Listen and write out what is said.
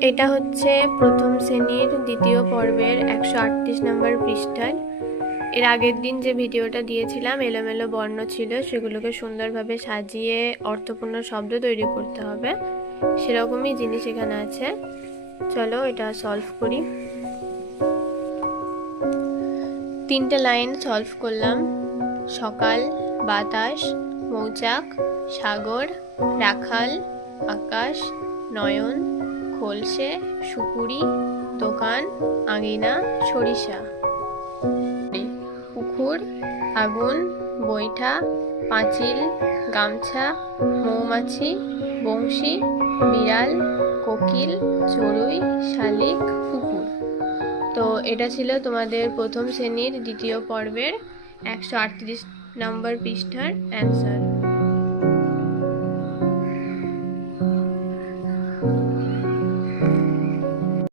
এটা হচ্ছে প্রথম শ্রেণীর দ্বিতীয় পর্বের 138 নম্বর পৃষ্ঠার। এর আগের দিন যে ভিডিওটা দিয়েছিলাম এলোমেলো বর্ণ ছিল, সেগুলোকে সুন্দরভাবে সাজিয়ে অর্থপূর্ণ শব্দ তৈরি করতে হবে, সেরকমই জিনিস এখানে আছে। চলো এটা সলভ করি। 3টে লাইন সলভ করলাম। সকাল, বাতাস, মৌচাক, সাগর, রাখাল, আকাশ, নয়ন, খোলসে, সুপুরি, দোকান, আঙিনা, সরিষা। পুকুর, আগুন, বৈঠা, পাঁচিল, গামছা, মৌমাছি, বংশী, বিড়াল, কোকিল, চড়ুই, শালিক, কুকুর। তো এটা ছিল তোমাদের প্রথম শ্রেণীর দ্বিতীয় পর্বের 138 নম্বর পৃষ্ঠার অ্যান্সার।